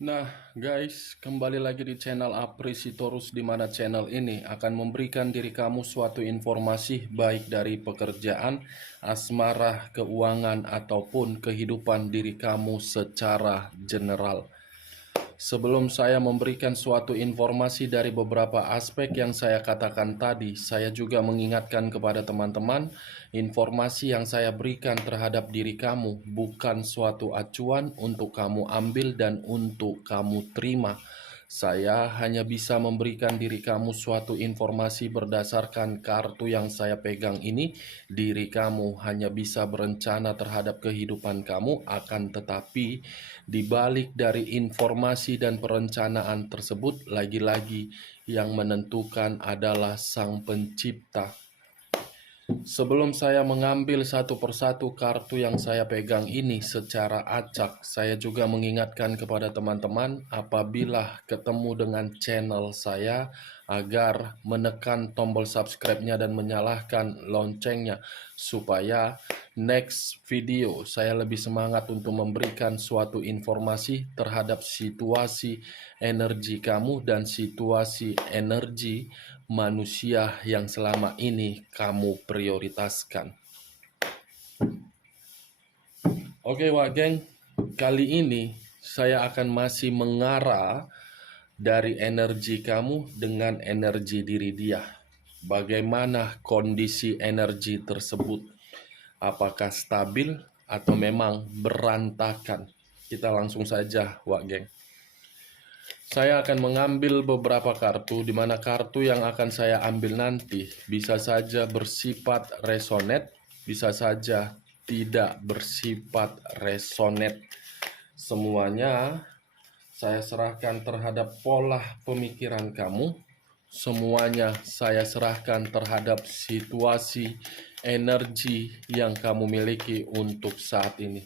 Nah, guys, kembali lagi di channel Apresitorus, di mana channel ini akan memberikan diri kamu suatu informasi baik dari pekerjaan, asmara, keuangan, ataupun kehidupan diri kamu secara general. Sebelum saya memberikan suatu informasi dari beberapa aspek yang saya katakan tadi, saya juga mengingatkan kepada teman-teman, informasi yang saya berikan terhadap diri kamu bukan suatu acuan untuk kamu ambil dan untuk kamu terima. Saya hanya bisa memberikan diri kamu suatu informasi berdasarkan kartu yang saya pegang ini. Diri kamu hanya bisa berencana terhadap kehidupan kamu, akan tetapi di balik dari informasi dan perencanaan tersebut, lagi-lagi yang menentukan adalah Sang Pencipta. Sebelum saya mengambil satu persatu kartu yang saya pegang ini secara acak, saya juga mengingatkan kepada teman-teman apabila ketemu dengan channel saya agar menekan tombol subscribe-nya dan menyalakan loncengnya supaya next video saya lebih semangat untuk memberikan suatu informasi terhadap situasi energi kamu dan situasi energi manusia yang selama ini kamu prioritaskan. Oke, Wak Geng, kali ini saya akan masih mengarah dari energi kamu dengan energi diri dia. Bagaimana kondisi energi tersebut? Apakah stabil atau memang berantakan? Kita langsung saja, Wak Geng. Saya akan mengambil beberapa kartu, di mana kartu yang akan saya ambil nanti bisa saja bersifat resonate, bisa saja tidak bersifat resonate. Semuanya saya serahkan terhadap pola pemikiran kamu. Semuanya saya serahkan terhadap situasi energi yang kamu miliki untuk saat ini.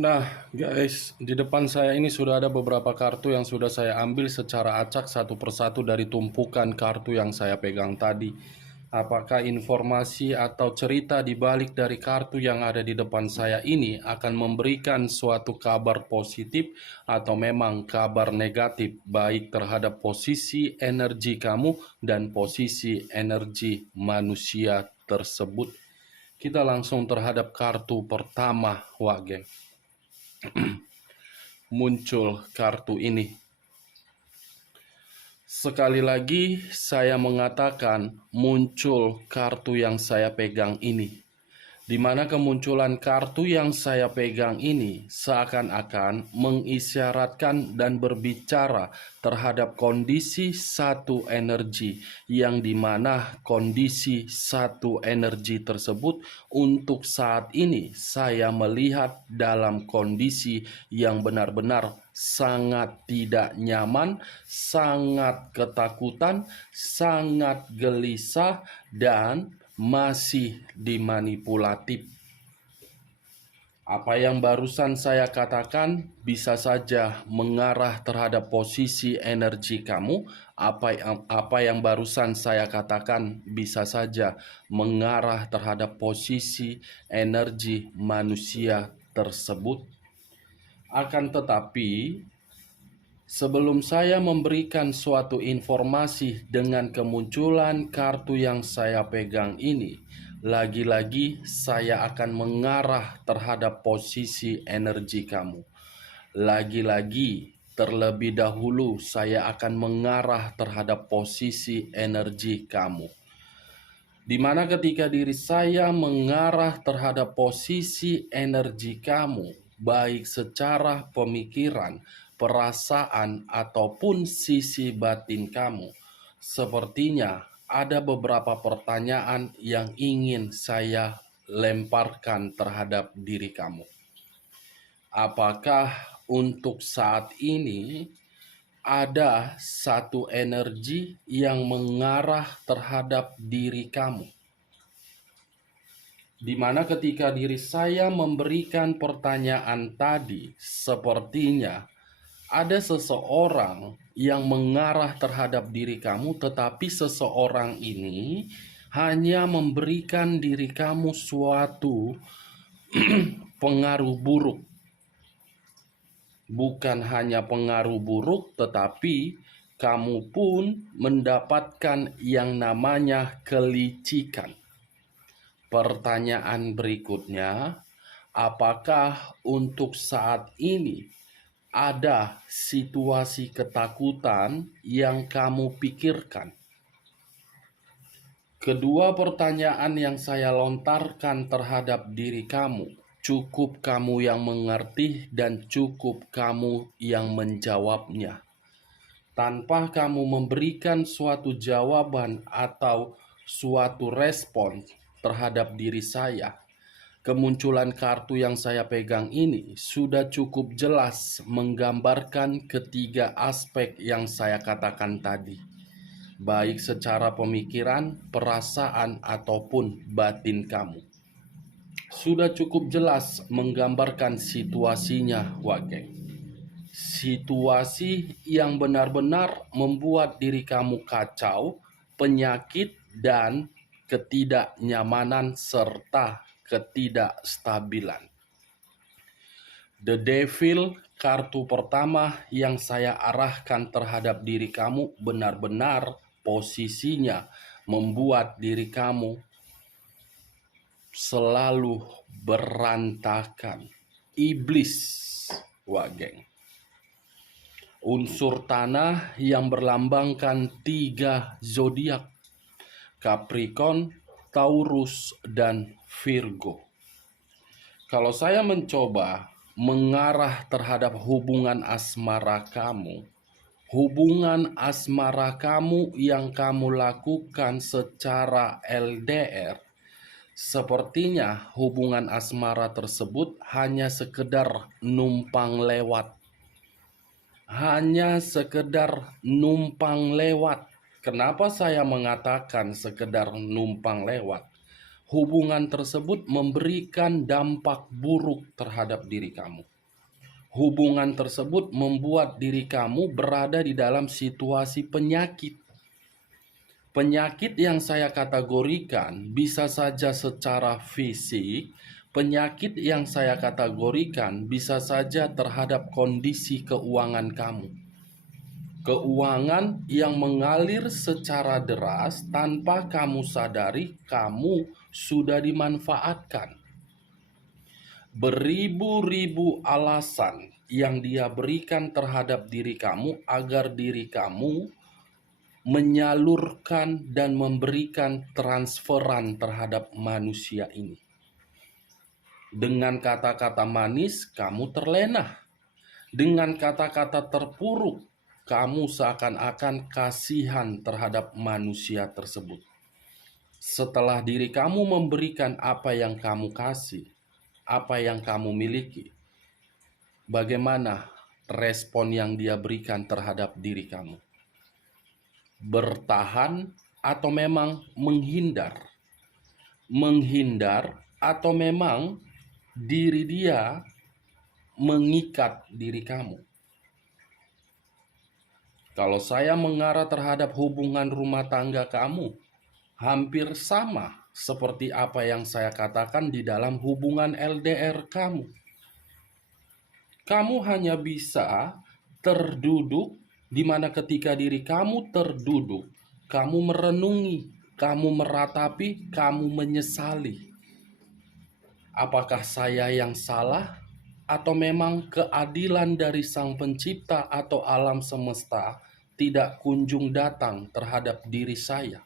Nah, guys, di depan saya ini sudah ada beberapa kartu yang sudah saya ambil secara acak satu persatu dari tumpukan kartu yang saya pegang tadi. Apakah informasi atau cerita di balik dari kartu yang ada di depan saya ini akan memberikan suatu kabar positif atau memang kabar negatif, baik terhadap posisi energi kamu dan posisi energi manusia tersebut? Kita langsung terhadap kartu pertama, Wak Geng. Muncul kartu ini. Sekali lagi saya mengatakan muncul kartu yang saya pegang ini, di mana kemunculan kartu yang saya pegang ini seakan-akan mengisyaratkan dan berbicara terhadap kondisi satu energi, yang dimana kondisi satu energi tersebut untuk saat ini saya melihat dalam kondisi yang benar-benar sangat tidak nyaman, sangat ketakutan, sangat gelisah, dan masih dimanipulatif. Apa yang barusan saya katakan bisa saja mengarah terhadap posisi energi kamu. Apa yang barusan saya katakan bisa saja mengarah terhadap posisi energi manusia tersebut. Akan tetapi, sebelum saya memberikan suatu informasi dengan kemunculan kartu yang saya pegang ini, lagi-lagi saya akan mengarah terhadap posisi energi kamu. Lagi-lagi, terlebih dahulu saya akan mengarah terhadap posisi energi kamu. Di mana ketika diri saya mengarah terhadap posisi energi kamu, baik secara pemikiran, perasaan ataupun sisi batin kamu. Sepertinya ada beberapa pertanyaan yang ingin saya lemparkan terhadap diri kamu. Apakah untuk saat ini ada satu energi yang mengarah terhadap diri kamu, di mana ketika diri saya memberikan pertanyaan tadi, sepertinya ada seseorang yang mengarah terhadap diri kamu, tetapi seseorang ini hanya memberikan diri kamu suatu pengaruh buruk. Bukan hanya pengaruh buruk, tetapi kamu pun mendapatkan yang namanya kelicikan. Pertanyaan berikutnya, apakah untuk saat ini ada situasi ketakutan yang kamu pikirkan? Kedua pertanyaan yang saya lontarkan terhadap diri kamu, cukup kamu yang mengerti dan cukup kamu yang menjawabnya. Tanpa kamu memberikan suatu jawaban atau suatu respon terhadap diri saya, kemunculan kartu yang saya pegang ini sudah cukup jelas menggambarkan ketiga aspek yang saya katakan tadi, baik secara pemikiran, perasaan, ataupun batin kamu. Sudah cukup jelas menggambarkan situasinya, Wage. Situasi yang benar-benar membuat diri kamu kacau, penyakit, dan ketidaknyamanan serta ketidakstabilan. The Devil, kartu pertama yang saya arahkan terhadap diri kamu, benar-benar posisinya membuat diri kamu selalu berantakan. Iblis, Wageng. Unsur tanah yang berlambangkan 3 zodiak, Capricorn, Taurus, dan Virgo. Kalau saya mencoba mengarah terhadap hubungan asmara kamu yang kamu lakukan secara LDR, sepertinya hubungan asmara tersebut hanya sekedar numpang lewat. Hanya sekedar numpang lewat. Kenapa saya mengatakan sekedar numpang lewat? Hubungan tersebut memberikan dampak buruk terhadap diri kamu. Hubungan tersebut membuat diri kamu berada di dalam situasi penyakit. Penyakit yang saya kategorikan bisa saja secara fisik. Penyakit yang saya kategorikan bisa saja terhadap kondisi keuangan kamu. Keuangan yang mengalir secara deras tanpa kamu sadari kamu sudah dimanfaatkan. Beribu-ribu alasan yang dia berikan terhadap diri kamu agar diri kamu menyalurkan dan memberikan transferan terhadap manusia ini. Dengan kata-kata manis, kamu terlena. Dengan kata-kata terpuruk, kamu seakan-akan kasihan terhadap manusia tersebut. Setelah diri kamu memberikan apa yang kamu kasih, apa yang kamu miliki, bagaimana respon yang dia berikan terhadap diri kamu? Bertahan atau memang menghindar? Menghindar atau memang diri dia mengikat diri kamu? Kalau saya mengarah terhadap hubungan rumah tangga kamu, hampir sama seperti apa yang saya katakan di dalam hubungan LDR kamu. Kamu hanya bisa terduduk, di mana ketika diri kamu terduduk, kamu merenungi, kamu meratapi, kamu menyesali. Apakah saya yang salah? Atau memang keadilan dari Sang Pencipta atau alam semesta tidak kunjung datang terhadap diri saya?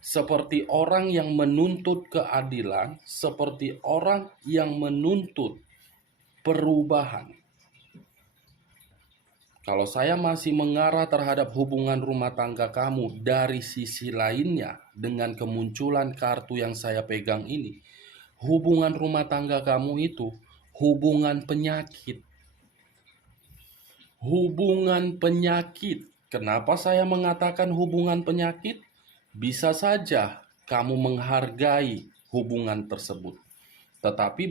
Seperti orang yang menuntut keadilan, seperti orang yang menuntut perubahan. Kalau saya masih mengarah terhadap hubungan rumah tangga kamu dari sisi lainnya dengan kemunculan kartu yang saya pegang ini, hubungan rumah tangga kamu itu hubungan penyakit. Hubungan penyakit. Kenapa saya mengatakan hubungan penyakit? Bisa saja kamu menghargai hubungan tersebut. Tetapi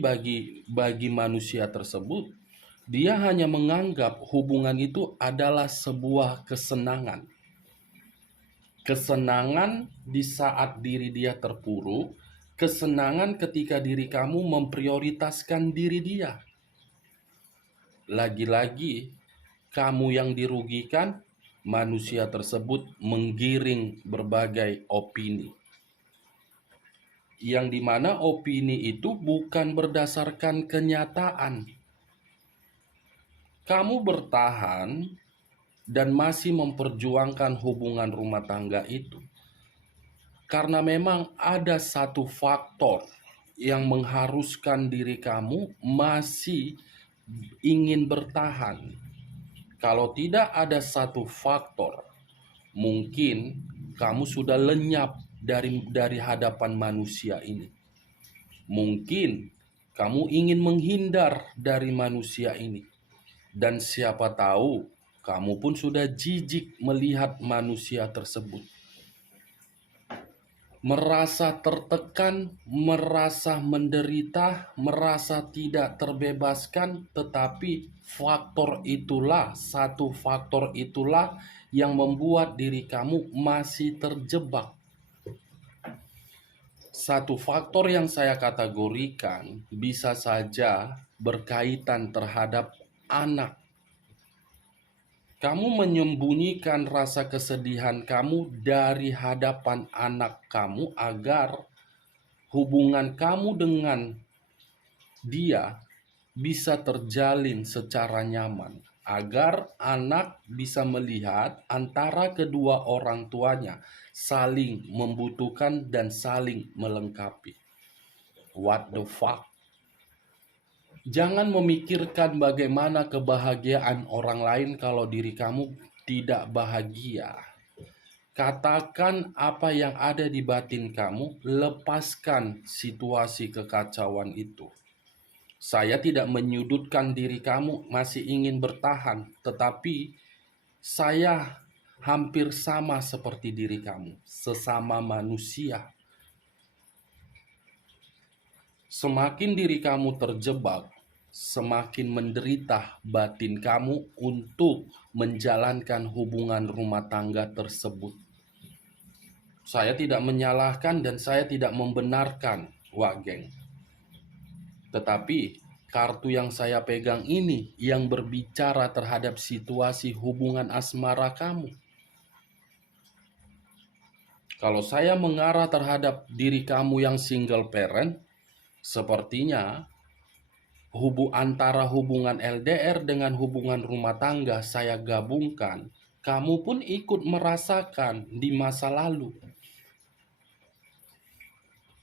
bagi manusia tersebut, dia hanya menganggap hubungan itu adalah sebuah kesenangan. Kesenangan di saat diri dia terpuruk, kesenangan ketika diri kamu memprioritaskan diri dia. Lagi-lagi, kamu yang dirugikan, manusia tersebut menggiring berbagai opini. Yang dimana opini itu bukan berdasarkan kenyataan. Kamu bertahan dan masih memperjuangkan hubungan rumah tangga itu karena memang ada satu faktor yang mengharuskan diri kamu masih ingin bertahan. Kalau tidak ada satu faktor, mungkin kamu sudah lenyap dari hadapan manusia ini. Mungkin kamu ingin menghindar dari manusia ini. Dan siapa tahu kamu pun sudah jijik melihat manusia tersebut. Merasa tertekan, merasa menderita, merasa tidak terbebaskan, tetapi satu faktor itulah yang membuat diri kamu masih terjebak. Satu faktor yang saya kategorikan bisa saja berkaitan terhadap anak. Kamu menyembunyikan rasa kesedihan kamu dari hadapan anak kamu agar hubungan kamu dengan dia bisa terjalin secara nyaman, agar anak bisa melihat antara kedua orang tuanya saling membutuhkan dan saling melengkapi. What the fuck? Jangan memikirkan bagaimana kebahagiaan orang lain kalau diri kamu tidak bahagia. Katakan apa yang ada di batin kamu, lepaskan situasi kekacauan itu. Saya tidak menyudutkan diri kamu masih ingin bertahan, tetapi saya hampir sama seperti diri kamu, sesama manusia. Semakin diri kamu terjebak, semakin menderita batin kamu untuk menjalankan hubungan rumah tangga tersebut. Saya tidak menyalahkan dan saya tidak membenarkan, Wak Geng. Tetapi kartu yang saya pegang ini yang berbicara terhadap situasi hubungan asmara kamu. Kalau saya mengarah terhadap diri kamu yang single parent, sepertinya antara hubungan LDR dengan hubungan rumah tangga saya gabungkan. Kamu pun ikut merasakan di masa lalu.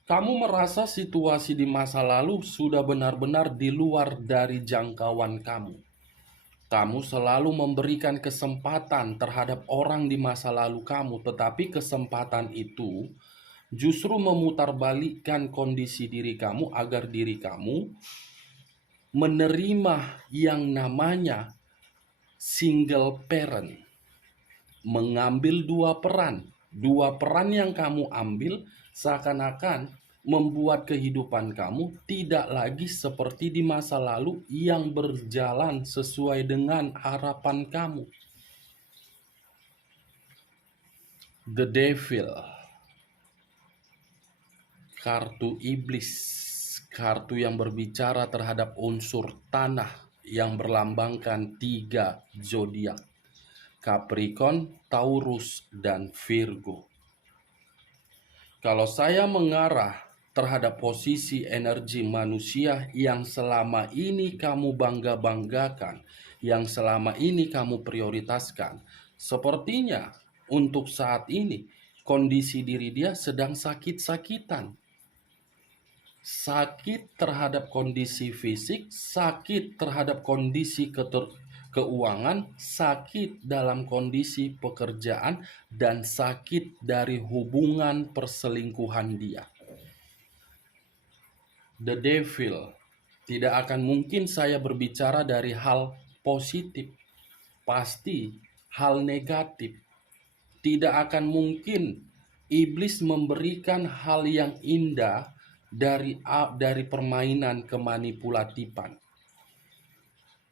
Kamu merasa situasi di masa lalu sudah benar-benar di luar dari jangkauan kamu. Kamu selalu memberikan kesempatan terhadap orang di masa lalu kamu, tetapi kesempatan itu justru memutarbalikkan kondisi diri kamu agar diri kamu menerima yang namanya single parent. Mengambil dua peran. Dua peran yang kamu ambil seakan-akan membuat kehidupan kamu tidak lagi seperti di masa lalu yang berjalan sesuai dengan harapan kamu. The Devil, kartu iblis, kartu yang berbicara terhadap unsur tanah yang berlambangkan 3 zodiak, Capricorn, Taurus, dan Virgo. Kalau saya mengarah terhadap posisi energi manusia yang selama ini kamu bangga-banggakan, yang selama ini kamu prioritaskan, sepertinya untuk saat ini kondisi diri dia sedang sakit-sakitan. Sakit terhadap kondisi fisik, sakit terhadap kondisi keuangan, sakit dalam kondisi pekerjaan, dan sakit dari hubungan perselingkuhan dia. The devil. Tidak akan mungkin saya berbicara dari hal positif. Pasti hal negatif. Tidak akan mungkin iblis memberikan hal yang indah dari permainan kemanipulatifan.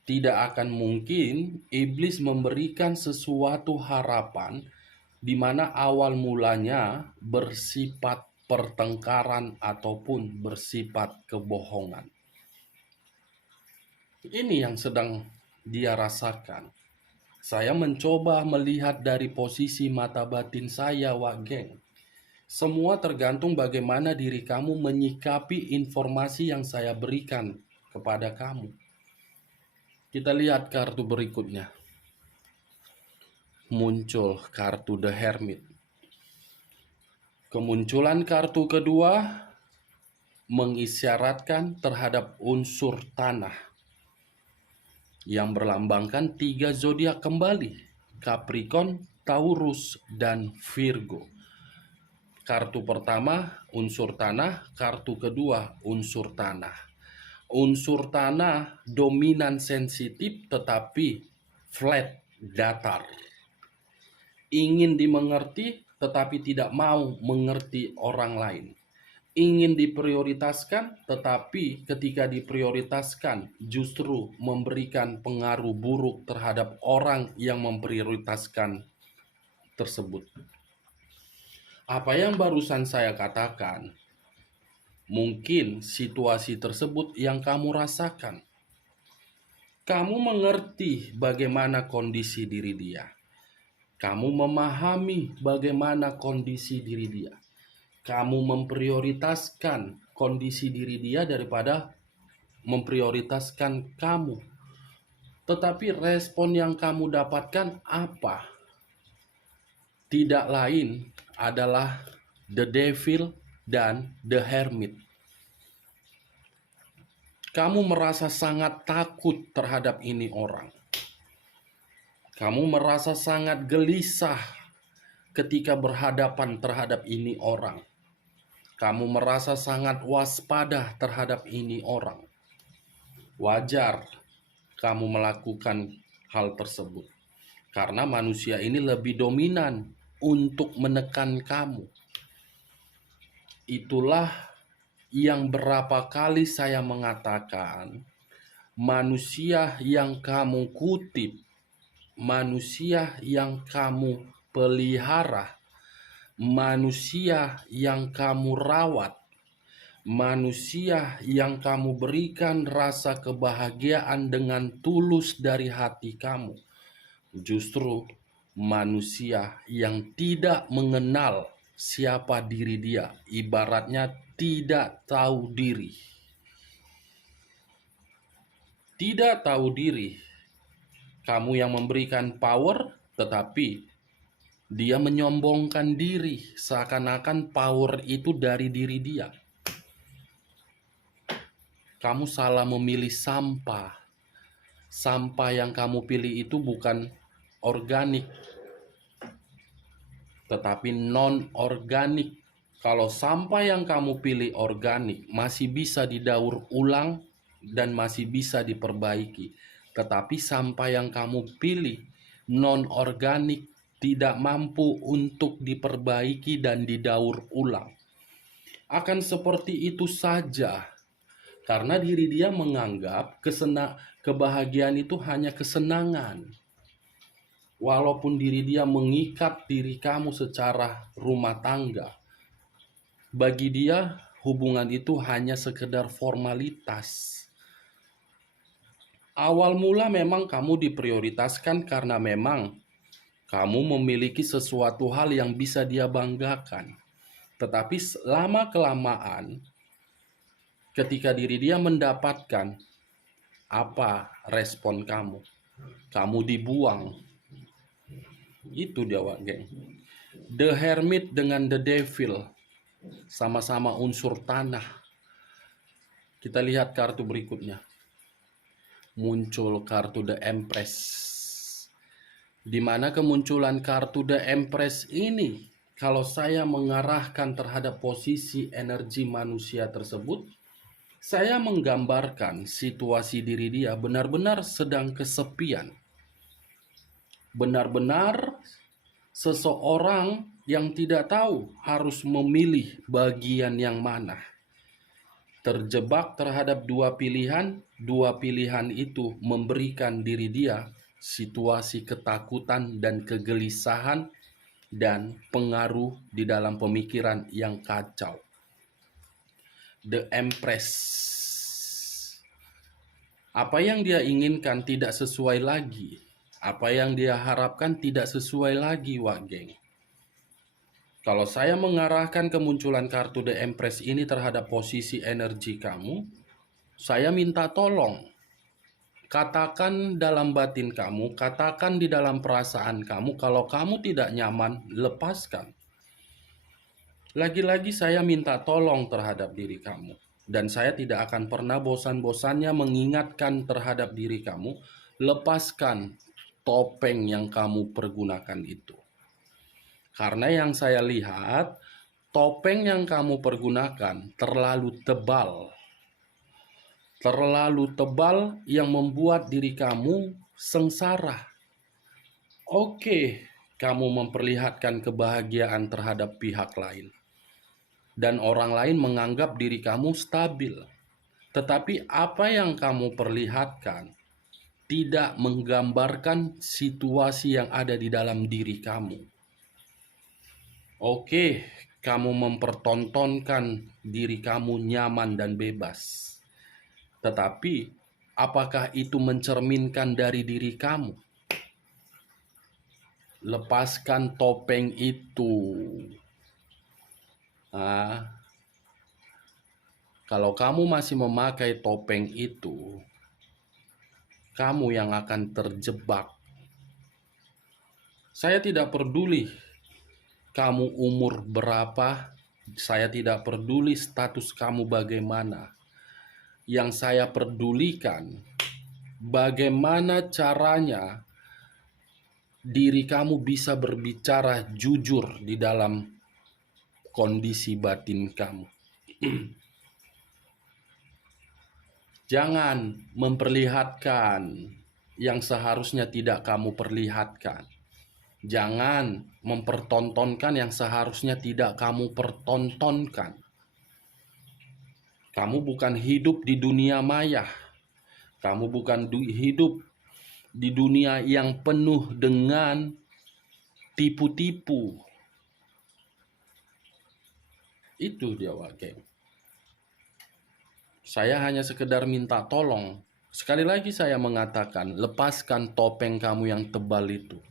Tidak akan mungkin iblis memberikan sesuatu harapan di mana awal mulanya bersifat pertengkaran ataupun bersifat kebohongan. Ini yang sedang dia rasakan. Saya mencoba melihat dari posisi mata batin saya, Wak Geng. Semua tergantung bagaimana diri kamu menyikapi informasi yang saya berikan kepada kamu. Kita lihat kartu berikutnya. Muncul kartu The Hermit. Kemunculan kartu kedua mengisyaratkan terhadap unsur tanah yang berlambangkan 3 zodiak kembali, Capricorn, Taurus, dan Virgo. Kartu pertama unsur tanah, kartu kedua unsur tanah. Unsur tanah dominan sensitif tetapi flat, datar. Ingin dimengerti tetapi tidak mau mengerti orang lain. Ingin diprioritaskan, tetapi ketika diprioritaskan justru memberikan pengaruh buruk terhadap orang yang memprioritaskan tersebut. Apa yang barusan saya katakan, mungkin situasi tersebut yang kamu rasakan. Kamu mengerti bagaimana kondisi diri dia. Kamu memahami bagaimana kondisi diri dia. Kamu memprioritaskan kondisi diri dia daripada memprioritaskan kamu. Tetapi respon yang kamu dapatkan apa? Tidak lain adalah the devil dan the hermit. Kamu merasa sangat takut terhadap ini orang. Kamu merasa sangat gelisah ketika berhadapan terhadap ini orang. Kamu merasa sangat waspada terhadap ini orang. Wajar kamu melakukan hal tersebut. Karena manusia ini lebih dominan untuk menekan kamu. Itulah yang berapa kali saya mengatakan, manusia yang kamu kutip, manusia yang kamu pelihara, manusia yang kamu rawat, manusia yang kamu berikan rasa kebahagiaan dengan tulus dari hati kamu, justru manusia yang tidak mengenal siapa diri dia, ibaratnya tidak tahu diri. Tidak tahu diri. Kamu yang memberikan power, tetapi dia menyombongkan diri, seakan-akan power itu dari diri dia. Kamu salah memilih sampah. Sampah yang kamu pilih itu bukan organik, tetapi non-organik. Kalau sampah yang kamu pilih organik, masih bisa didaur ulang dan masih bisa diperbaiki. Tetapi sampah yang kamu pilih non-organik, tidak mampu untuk diperbaiki dan didaur ulang. Akan seperti itu saja, karena diri dia menganggap kebahagiaan itu hanya kesenangan. Walaupun diri dia mengikat diri kamu secara rumah tangga, bagi dia hubungan itu hanya sekedar formalitas. Awal mula memang kamu diprioritaskan karena memang kamu memiliki sesuatu hal yang bisa dia banggakan. Tetapi lama-kelamaan, ketika diri dia mendapatkan, apa respon kamu? Kamu dibuang. Itu dia, Wak Geng. The Hermit dengan The Devil sama-sama unsur tanah. Kita lihat kartu berikutnya. muncul kartu The Empress. Di mana kemunculan kartu The Empress ini, kalau saya mengarahkan terhadap posisi energi manusia tersebut, saya menggambarkan situasi diri dia benar-benar sedang kesepian. Benar-benar seseorang yang tidak tahu harus memilih bagian yang mana. Terjebak terhadap dua pilihan itu memberikan diri dia situasi ketakutan dan kegelisahan dan pengaruh di dalam pemikiran yang kacau. The Empress. Apa yang dia inginkan tidak sesuai lagi. Apa yang dia harapkan tidak sesuai lagi, Wak Geng. Kalau saya mengarahkan kemunculan kartu The Empress ini terhadap posisi energi kamu, saya minta tolong. Katakan dalam batin kamu, katakan di dalam perasaan kamu, kalau kamu tidak nyaman, lepaskan. Lagi-lagi saya minta tolong terhadap diri kamu. Dan saya tidak akan pernah bosan-bosannya mengingatkan terhadap diri kamu, lepaskan topeng yang kamu pergunakan itu. Karena yang saya lihat, topeng yang kamu pergunakan terlalu tebal. Terlalu tebal yang membuat diri kamu sengsara. Oke, kamu memperlihatkan kebahagiaan terhadap pihak lain. Dan orang lain menganggap diri kamu stabil. Tetapi apa yang kamu perlihatkan tidak menggambarkan situasi yang ada di dalam diri kamu. Oke, kamu mempertontonkan diri kamu nyaman dan bebas. Tetapi, apakah itu mencerminkan dari diri kamu? Lepaskan topeng itu. Kalau kamu masih memakai topeng itu, kamu yang akan terjebak. Saya tidak peduli kamu umur berapa, saya tidak peduli status kamu bagaimana. Yang saya pedulikan, bagaimana caranya diri kamu bisa berbicara jujur di dalam kondisi batin kamu. Jangan memperlihatkan yang seharusnya tidak kamu perlihatkan. Jangan mempertontonkan yang seharusnya tidak kamu pertontonkan. Kamu bukan hidup di dunia maya. Kamu bukan hidup di dunia yang penuh dengan tipu-tipu. Itu dia, Wak Geng. Saya hanya sekedar minta tolong. Sekali lagi saya mengatakan, lepaskan topeng kamu yang tebal itu.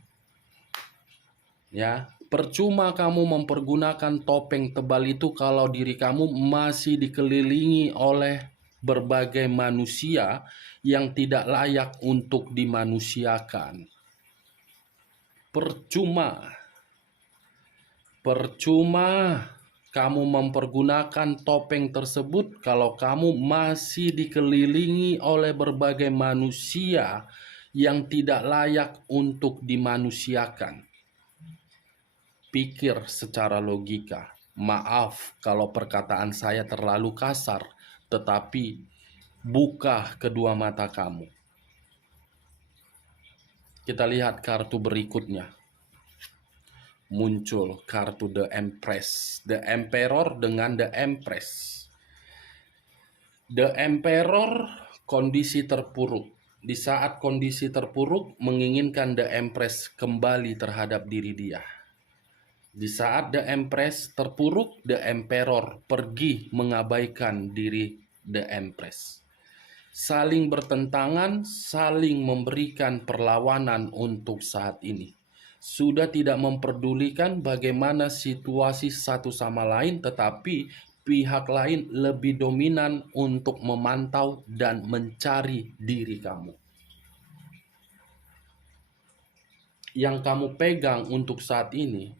Ya, percuma kamu mempergunakan topeng tebal itu kalau diri kamu masih dikelilingi oleh berbagai manusia yang tidak layak untuk dimanusiakan. Percuma kamu mempergunakan topeng tersebut kalau kamu masih dikelilingi oleh berbagai manusia yang tidak layak untuk dimanusiakan. Pikir secara logika. Maaf kalau perkataan saya terlalu kasar, tetapi buka kedua mata kamu. Kita lihat kartu berikutnya. Muncul kartu The Empress, The Emperor dengan The Empress. The Emperor kondisi terpuruk. Di saat kondisi terpuruk menginginkan The Empress kembali terhadap diri dia. Di saat The Empress terpuruk, The Emperor pergi mengabaikan diri The Empress. Saling bertentangan, saling memberikan perlawanan untuk saat ini. Sudah tidak memperdulikan bagaimana situasi satu sama lain, tetapi pihak lain lebih dominan untuk memantau dan mencari diri kamu. Yang kamu pegang untuk saat ini,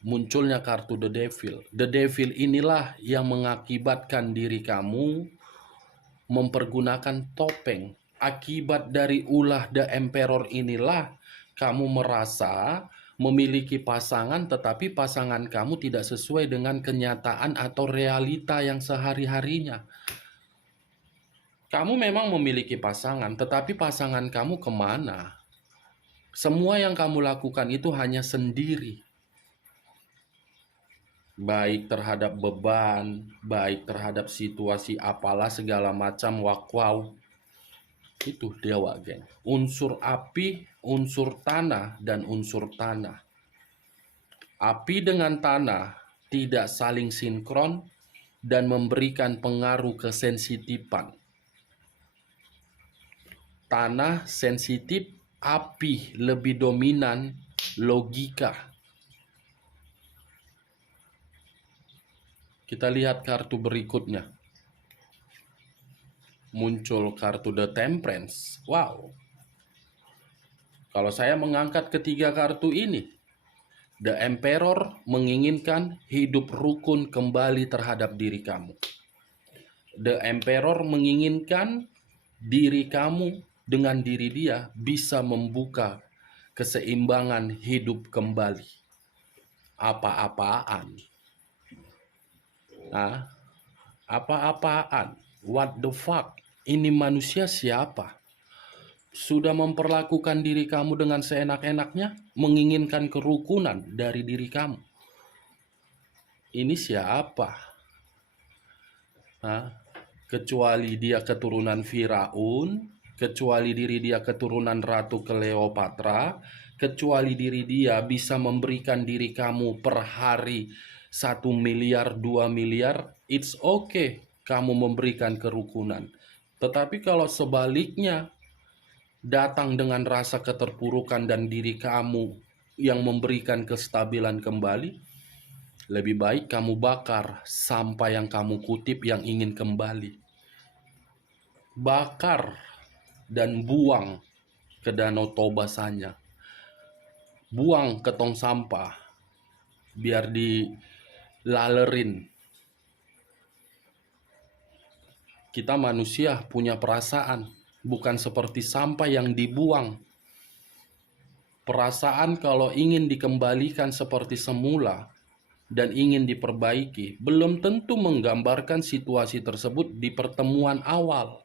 munculnya kartu The Devil. The Devil inilah yang mengakibatkan diri kamu mempergunakan topeng. Akibat dari ulah The Emperor inilah kamu merasa memiliki pasangan, tetapi pasangan kamu tidak sesuai dengan kenyataan atau realita yang sehari-harinya. Kamu memang memiliki pasangan, tetapi pasangan kamu kemana? Semua yang kamu lakukan itu hanya sendiri. Baik terhadap beban, baik terhadap situasi apalah segala macam wakwau. Itu dewa, geng. Unsur api, unsur tanah, dan unsur tanah. Api dengan tanah tidak saling sinkron dan memberikan pengaruh kesensitifan. Tanah sensitif, api lebih dominan logika. Kita lihat kartu berikutnya. Muncul kartu The Temperance. Wow. Kalau saya mengangkat ketiga kartu ini, The Emperor menginginkan hidup rukun kembali terhadap diri kamu. The Emperor menginginkan diri kamu dengan diri dia bisa membuka keseimbangan hidup kembali. Apa-apaan? Nah, apa-apaan? What the fuck? Ini manusia siapa? Sudah memperlakukan diri kamu dengan seenak-enaknya, menginginkan kerukunan dari diri kamu. Ini siapa? Hah? Kecuali dia keturunan Firaun, kecuali diri dia keturunan Ratu Cleopatra, kecuali diri dia bisa memberikan diri kamu per hari 1 miliar, 2 miliar, it's okay kamu memberikan kerukunan. Tetapi kalau sebaliknya, datang dengan rasa keterpurukan dan diri kamu yang memberikan kestabilan kembali, lebih baik kamu bakar sampah yang kamu kutip yang ingin kembali. Bakar dan buang ke Danau Toba Sanya. Buang ke tong sampah biar dilalerin. Kita manusia punya perasaan, bukan seperti sampah yang dibuang. Perasaan kalau ingin dikembalikan seperti semula dan ingin diperbaiki, belum tentu menggambarkan situasi tersebut di pertemuan awal.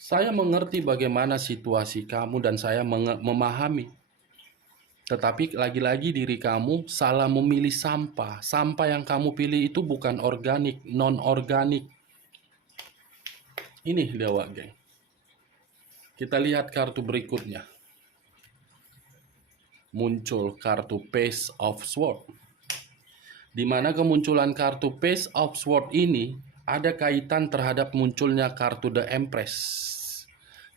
Saya mengerti bagaimana situasi kamu dan saya memahami. Tetapi lagi-lagi diri kamu salah memilih sampah. Sampah yang kamu pilih itu bukan organik, non-organik. Ini dewa, geng. Kita lihat kartu berikutnya. Muncul kartu Page of Swords. Di mana kemunculan kartu Page of Swords ini ada kaitan terhadap munculnya kartu The Empress.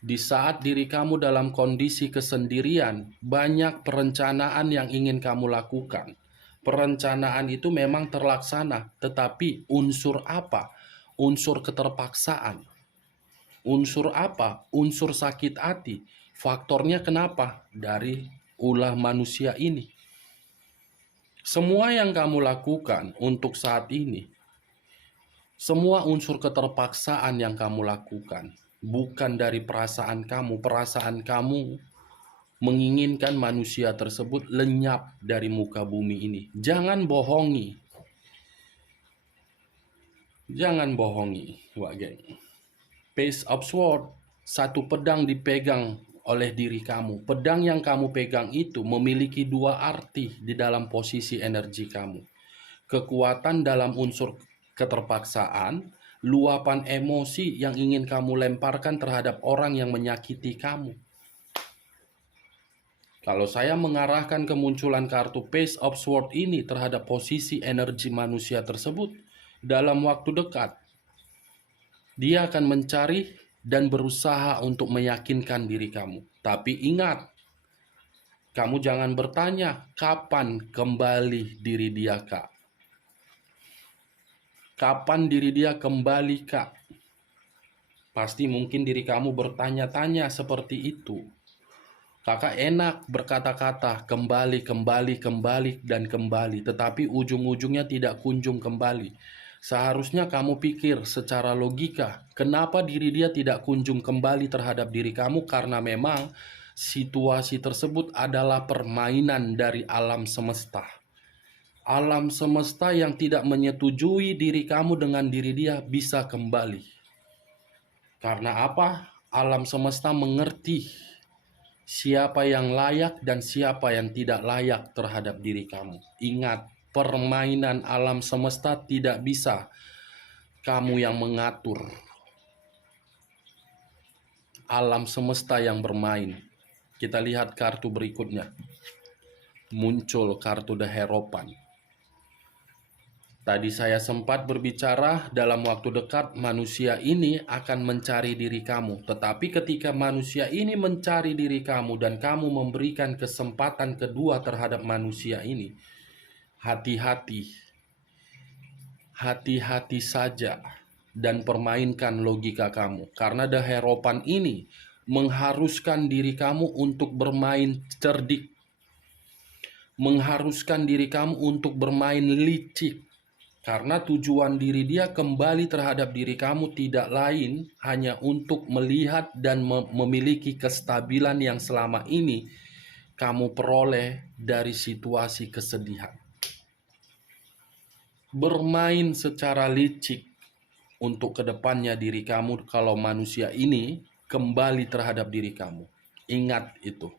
Di saat diri kamu dalam kondisi kesendirian, banyak perencanaan yang ingin kamu lakukan. Perencanaan itu memang terlaksana, tetapi unsur apa? Unsur keterpaksaan. Unsur apa? Unsur sakit hati. Faktornya kenapa? Dari ulah manusia ini. Semua yang kamu lakukan untuk saat ini, semua unsur keterpaksaan yang kamu lakukan, bukan dari perasaan kamu. Perasaan kamu menginginkan manusia tersebut lenyap dari muka bumi ini. Jangan bohongi. Jangan bohongi, Wak Geng. Page of Swords, satu pedang dipegang oleh diri kamu. Pedang yang kamu pegang itu memiliki dua arti di dalam posisi energi kamu. Kekuatan dalam unsur keterpaksaan, luapan emosi yang ingin kamu lemparkan terhadap orang yang menyakiti kamu. Kalau saya mengarahkan kemunculan kartu Page of Swords ini terhadap posisi energi manusia tersebut, dalam waktu dekat, dia akan mencari dan berusaha untuk meyakinkan diri kamu. Tapi ingat, kamu jangan bertanya, kapan kembali diri dia, Kak? Kapan diri dia kembali, Kak? Pasti mungkin diri kamu bertanya-tanya seperti itu. Kakak enak berkata-kata kembali, kembali, kembali, dan kembali. Tetapi ujung-ujungnya tidak kunjung kembali. Seharusnya kamu pikir secara logika, kenapa diri dia tidak kunjung kembali terhadap diri kamu, karena memang situasi tersebut adalah permainan dari alam semesta. Alam semesta yang tidak menyetujui diri kamu dengan diri dia bisa kembali. Karena apa? Alam semesta mengerti siapa yang layak dan siapa yang tidak layak terhadap diri kamu. Ingat, permainan alam semesta tidak bisa kamu yang mengatur. Alam semesta yang bermain. Kita lihat kartu berikutnya. Muncul kartu The Hierophant. Tadi saya sempat berbicara dalam waktu dekat manusia ini akan mencari diri kamu. Tetapi ketika manusia ini mencari diri kamu dan kamu memberikan kesempatan kedua terhadap manusia ini, hati-hati. Hati-hati saja dan permainkan logika kamu. Karena The Hierophant ini mengharuskan diri kamu untuk bermain cerdik. Mengharuskan diri kamu untuk bermain licik. Karena tujuan diri dia kembali terhadap diri kamu tidak lain hanya untuk melihat dan memiliki kestabilan yang selama ini kamu peroleh dari situasi kesedihan. Bermain secara licik untuk kedepannya diri kamu kalau manusia ini kembali terhadap diri kamu. Ingat itu.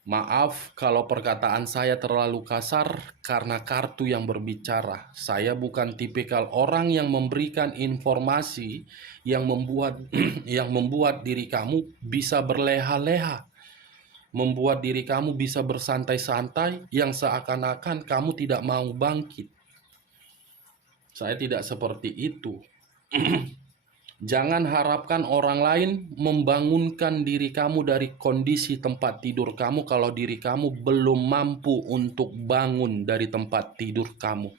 Maaf kalau perkataan saya terlalu kasar karena kartu yang berbicara. Saya bukan tipikal orang yang memberikan informasi yang membuat yang membuat diri kamu bisa berleha-leha. Membuat diri kamu bisa bersantai-santai yang seakan-akan kamu tidak mau bangkit. Saya tidak seperti itu. Jangan harapkan orang lain membangunkan diri kamu dari kondisi tempat tidur kamu kalau diri kamu belum mampu untuk bangun dari tempat tidur kamu.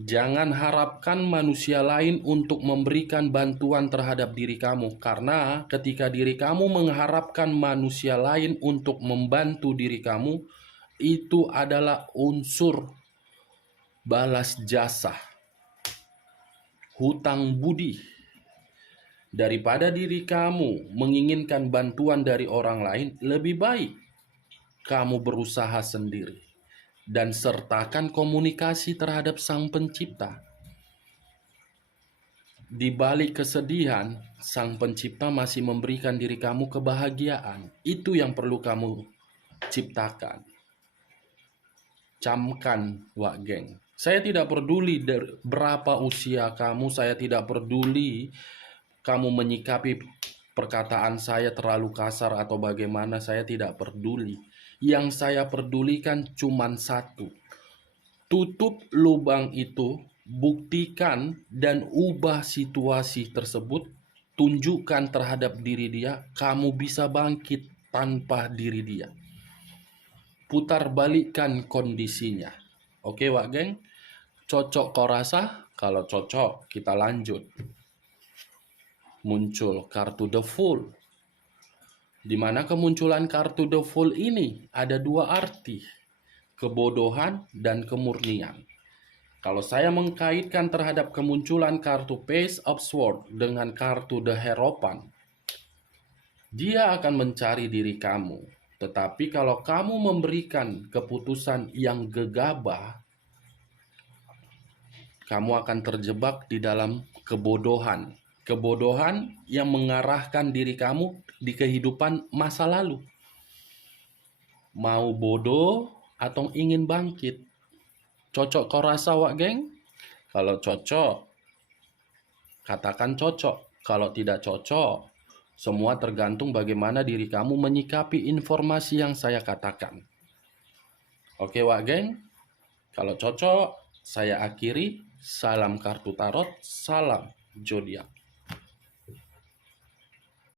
Jangan harapkan manusia lain untuk memberikan bantuan terhadap diri kamu, karena ketika diri kamu mengharapkan manusia lain untuk membantu diri kamu, itu adalah unsur balas jasa. Hutang budi. Daripada diri kamu menginginkan bantuan dari orang lain, lebih baik kamu berusaha sendiri dan sertakan komunikasi terhadap Sang Pencipta. Di balik kesedihan, Sang Pencipta masih memberikan diri kamu kebahagiaan. Itu yang perlu kamu ciptakan. Camkan, Wak Geng. Saya tidak peduli berapa usia kamu, saya tidak peduli kamu menyikapi perkataan saya terlalu kasar atau bagaimana, saya tidak peduli. Yang saya pedulikan cuma satu. Tutup lubang itu, buktikan dan ubah situasi tersebut, tunjukkan terhadap diri dia, kamu bisa bangkit tanpa diri dia. Putar balikkan kondisinya. Oke, Wak Geng? Cocok kau rasa? Kalau cocok, kita lanjut. Muncul kartu The Fool. Di mana kemunculan kartu The Fool ini ada dua arti. Kebodohan dan kemurnian. Kalau saya mengkaitkan terhadap kemunculan kartu Page of Swords dengan kartu The Hierophant, dia akan mencari diri kamu. Tetapi kalau kamu memberikan keputusan yang gegabah, kamu akan terjebak di dalam kebodohan. Kebodohan yang mengarahkan diri kamu di kehidupan masa lalu. Mau bodoh atau ingin bangkit? Cocok kau rasa, Wak Geng? Kalau cocok, katakan cocok. Kalau tidak cocok, semua tergantung bagaimana diri kamu menyikapi informasi yang saya katakan. Oke, Wak Geng? Kalau cocok, saya akhiri. Salam kartu tarot, salam zodiak.